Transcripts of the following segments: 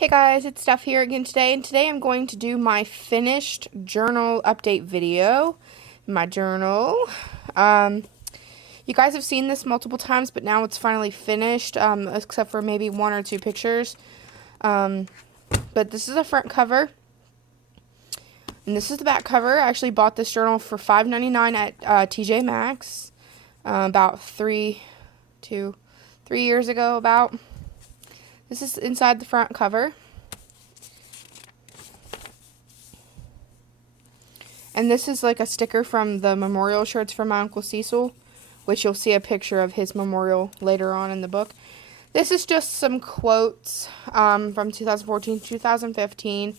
Hey guys, it's Steph here again today, and today I'm going to do my finished journal update video. My journal. You guys have seen this multiple times, but now it's finally finished, except for maybe one or two pictures. But this is the front cover, and this is the back cover. I actually bought this journal for $5.99 at TJ Maxx about 3 years ago, about. This is inside the front cover. And this is like a sticker from the memorial shirts from my Uncle Cecil, which you'll see a picture of his memorial later on in the book. This is just some quotes from 2014, 2015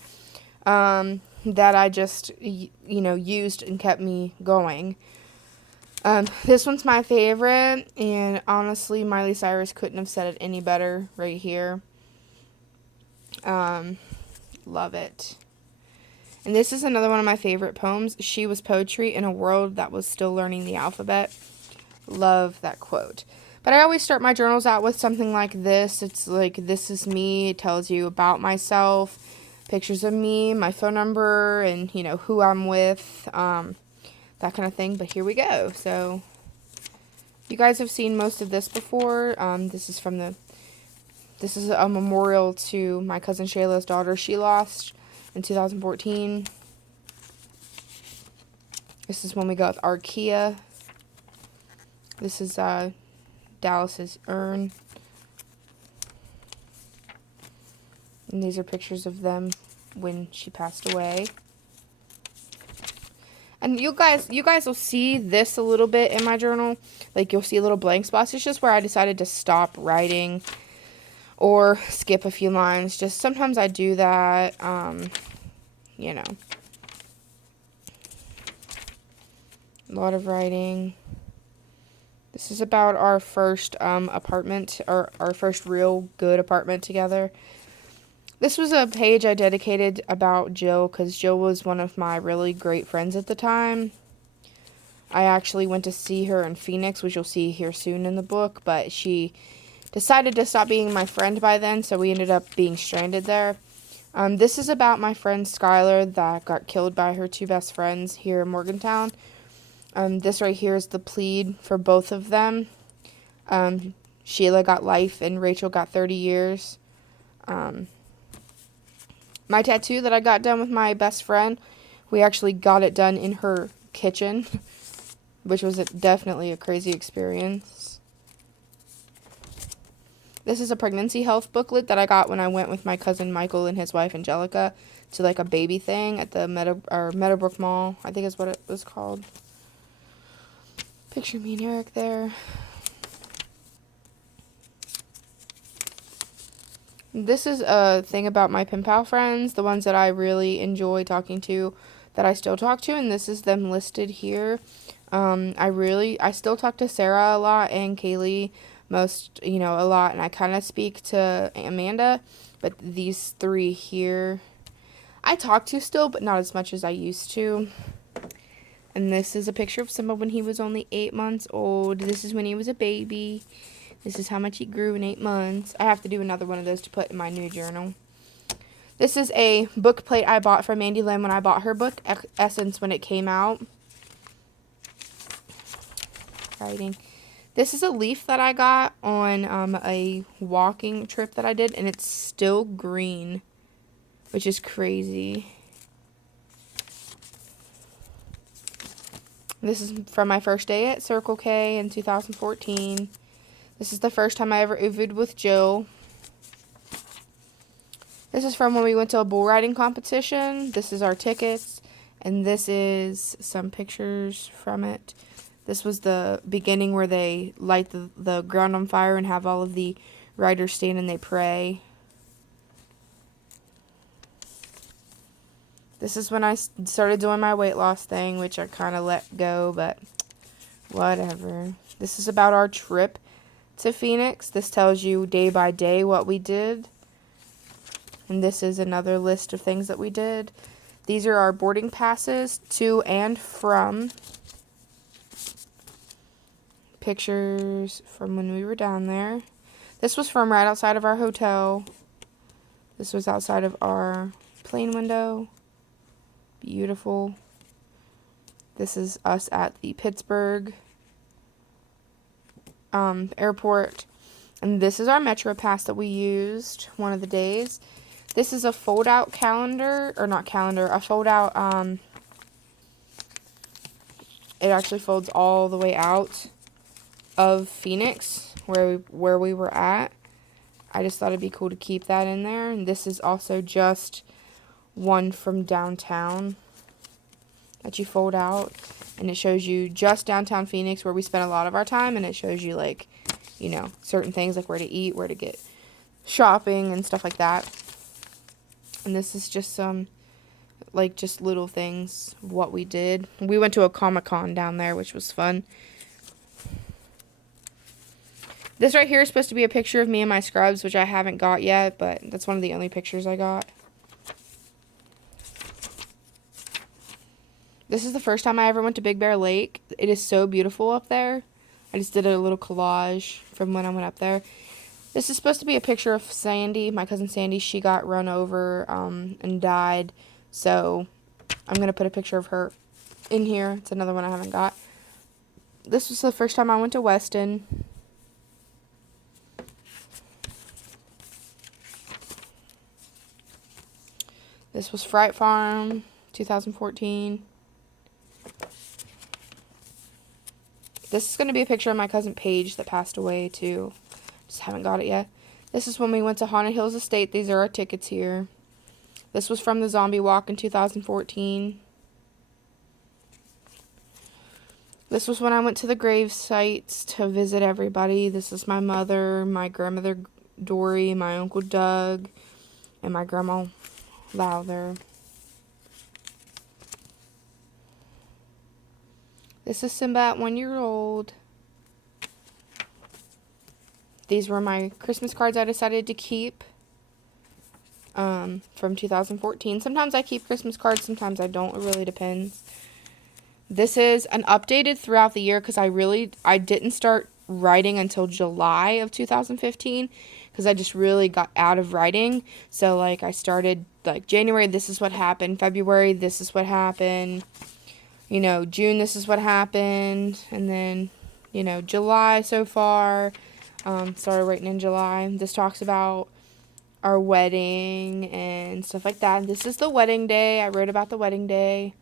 that I just, used and kept me going. This one's my favorite, and honestly, Miley Cyrus couldn't have said it any better right here. Love it. And this is another one of my favorite poems. She was poetry in a world that was still learning the alphabet. Love that quote. But I always start my journals out with something like this. It's like, this is me. It tells you about myself, pictures of me, my phone number, and, who I'm with, that kind of thing. But here we go. So you guys have seen most of this before. This is a memorial to my cousin Shayla's daughter she lost in 2014. This is when we got Archaea. This is Dallas's urn. And these are pictures of them when she passed away. And you guys will see this a little bit in my journal. Like, you'll see little blank spots. It's just where I decided to stop writing or skip a few lines. Just sometimes I do that, A lot of writing. This is about our first apartment, or our first real good apartment together. This was a page I dedicated about Jill, because Jill was one of my really great friends at the time. I actually went to see her in Phoenix, which you'll see here soon in the book, but she decided to stop being my friend by then, so we ended up being stranded there. This is about my friend Skylar that got killed by her two best friends here in Morgantown. This right here is the plead for both of them. Sheila got life and Rachel got 30 years. My tattoo that I got done with my best friend, we actually got it done in her kitchen, which was definitely a crazy experience. This is a pregnancy health booklet that I got when I went with my cousin Michael and his wife Angelica to like a baby thing at the Meadowbrook Mall, I think is what it was called. Picture me and Eric there. This is a thing about my pen pal friends, the ones that I really enjoy talking to, that I still talk to, and this is them listed here. I still talk to Sarah a lot and Kaylee a lot, and I kind of speak to Amanda, but these three here I talk to still, but not as much as I used to. And this is a picture of Simba when he was only 8 months old. This is when he was a baby. This is how much he grew in 8 months. I have to do another one of those to put in my new journal. This is a book plate I bought from Mandy Lynn when I bought her book, Essence, when it came out. Writing. This is a leaf that I got on a walking trip that I did, and it's still green, which is crazy. This is from my first day at Circle K in 2014. This is the first time I ever Uvu'd with Jill. This is from when we went to a bull riding competition. This is our tickets, and this is some pictures from it. This was the beginning where they light the ground on fire and have all of the riders stand and they pray. This is when I started doing my weight loss thing, which I kind of let go, but whatever. This is about our trip to Phoenix. This tells you day by day what we did. And this is another list of things that we did. These are our boarding passes to and from. Pictures from when we were down there. This was from right outside of our hotel. This was outside of our plane window. Beautiful. This is us at the Pittsburgh airport. And this is our Metro Pass that we used one of the days. This is a fold-out calendar, or not calendar, a fold-out, it actually folds all the way out of Phoenix, where we were at. I just thought it'd be cool to keep that in there. And this is also just one from downtown that you fold out. And it shows you just downtown Phoenix, where we spent a lot of our time. And it shows you, like, you know, certain things, like where to eat, where to get shopping, and stuff like that. And this is just some, like, just little things of what we did. We went to a Comic-Con down there, which was fun. This right here is supposed to be a picture of me and my scrubs, which I haven't got yet, but that's one of the only pictures I got. This is the first time I ever went to Big Bear Lake. It is so beautiful up there. I just did a little collage from when I went up there. This is supposed to be a picture of Sandy, my cousin Sandy. She got run over and died. So I'm going to put a picture of her in here. It's another one I haven't got. This was the first time I went to Weston. This was Fright Farm, 2014. This is going to be a picture of my cousin Paige that passed away, too. Just haven't got it yet. This is when we went to Haunted Hills Estate. These are our tickets here. This was from the Zombie Walk in 2014. This was when I went to the grave sites to visit everybody. This is my mother, my grandmother Dory, my uncle Doug, and my grandma Lowther. This is Simba at 1 year old. These were my Christmas cards I decided to keep from 2014. Sometimes I keep Christmas cards, sometimes I don't. It really depends. This is an updated throughout the year because I didn't start writing until July of 2015 because I just really got out of writing. So, like, I started, like, January, this is what happened. February, this is what happened. You know, June, this is what happened. And then, you know, July so far. Started writing in July. This talks about our wedding and stuff like that. This is the wedding day. I wrote about the wedding day.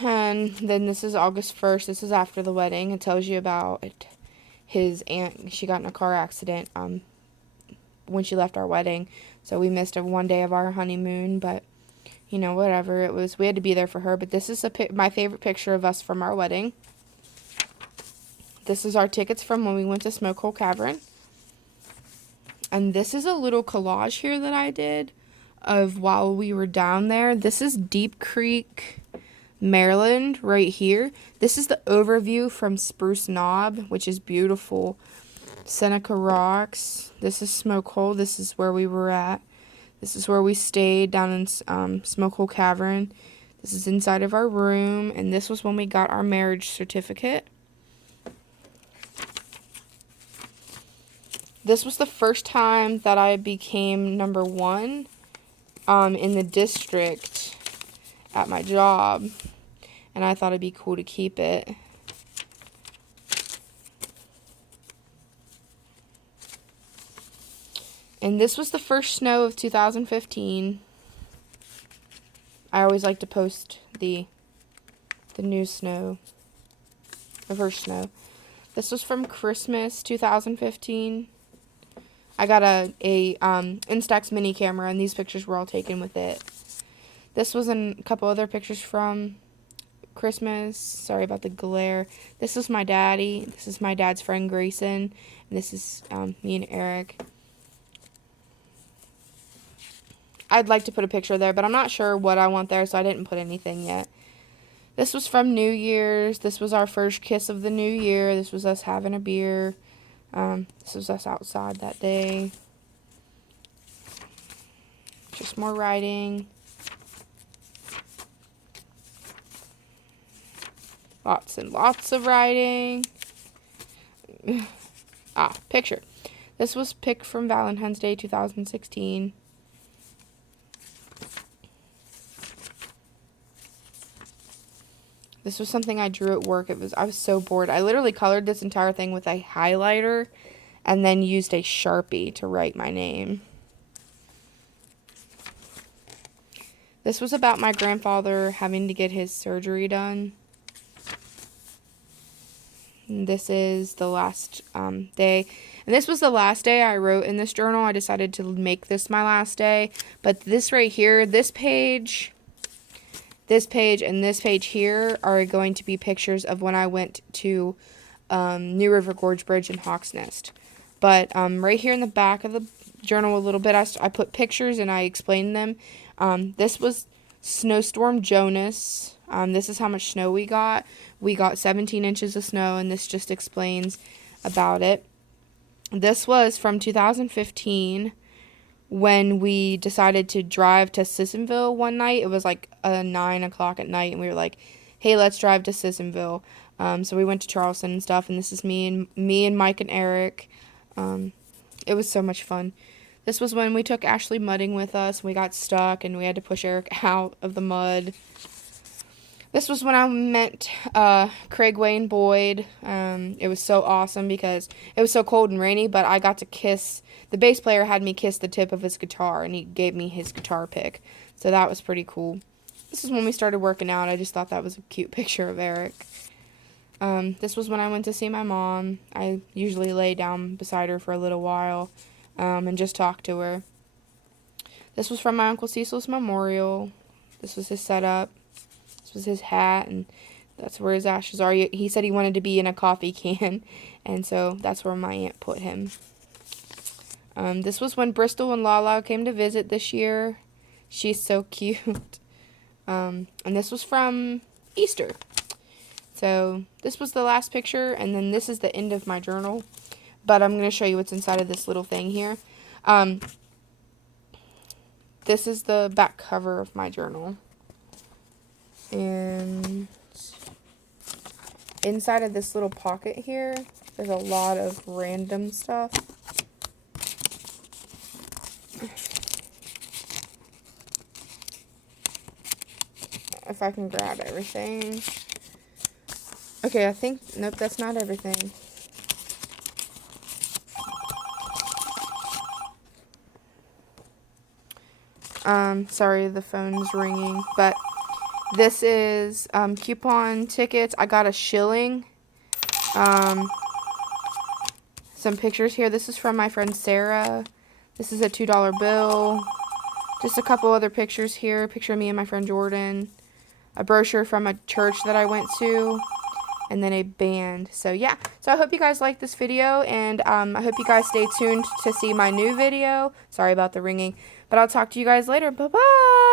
And then this is August 1st. This is after the wedding. It tells you about his aunt. She got in a car accident when she left our wedding. So we missed 1 day of our honeymoon, but you know, whatever. It was, we had to be there for her. But this is my favorite picture of us from our wedding. This is our tickets from when we went to Smoke Hole Cavern. And this is a little collage here that I did of while we were down there. This is Deep Creek, Maryland, right here. This is the overview from Spruce Knob, which is beautiful. Seneca Rocks. This is Smoke Hole. This is where we were at. This is where we stayed down in Smoke Hole Cavern. This is inside of our room. And this was when we got our marriage certificate. This was the first time that I became number 1 in the district at my job. And I thought it'd be cool to keep it. And this was the first snow of 2015. I always like to post the new snow. The first snow. This was from Christmas 2015. I got a Instax mini camera, and these pictures were all taken with it. This was a couple other pictures from Christmas. Sorry about the glare. This is my daddy. This is my dad's friend Grayson. And this is me and Eric. I'd like to put a picture there, but I'm not sure what I want there, so I didn't put anything yet. This was from New Year's. This was our first kiss of the new year. This was us having a beer. This was us outside that day. Just more writing. Lots and lots of writing. Picture. This was picked from Valentine's Day 2016. This was something I drew at work. I was so bored. I literally colored this entire thing with a highlighter and then used a Sharpie to write my name. This was about my grandfather having to get his surgery done. And this is the last day. And this was the last day I wrote in this journal. I decided to make this my last day. But this right here, this page, and this page here are going to be pictures of when I went to New River Gorge Bridge in Hawks Nest. But right here in the back of the journal a little bit, I put pictures and I explained them. This was Snowstorm Jonas. This is how much snow we got. We got 17 inches of snow, and this just explains about it. This was from 2015 when we decided to drive to Sissonville one night. It was like 9 o'clock at night, and we were like, hey, let's drive to Sissonville. So we went to Charleston and stuff, and this is me and Mike and Eric. It was so much fun. This was when we took Ashley mudding with us. We got stuck, and we had to push Eric out of the mud. This was when I met Craig Wayne Boyd. It was so awesome because it was so cold and rainy, but I got to kiss, the bass player had me kiss the tip of his guitar, and he gave me his guitar pick. So that was pretty cool. This is when we started working out. I just thought that was a cute picture of Eric. This was when I went to see my mom. I usually lay down beside her for a little while and just talk to her. This was from my Uncle Cecil's memorial. This was his setup. This was his hat, and that's where his ashes are. He said he wanted to be in a coffee can, and so that's where my aunt put him. This was when Bristol and Lala came to visit this year. She's so cute. And this was from Easter. So this was the last picture, and then this is the end of my journal. But I'm going to show you what's inside of this little thing here. This is the back cover of my journal. And inside of this little pocket here, there's a lot of random stuff. If I can grab everything. Okay, I think, nope, that's not everything. Sorry, the phone's ringing, but this is coupon tickets. I got a shilling. Some pictures here. This is from my friend Sarah. This is a $2 bill. Just a couple other pictures here. A picture of me and my friend Jordan. A brochure from a church that I went to. And then a band. So yeah. So I hope you guys liked this video. And I hope you guys stay tuned to see my new video. Sorry about the ringing. But I'll talk to you guys later. Bye-bye.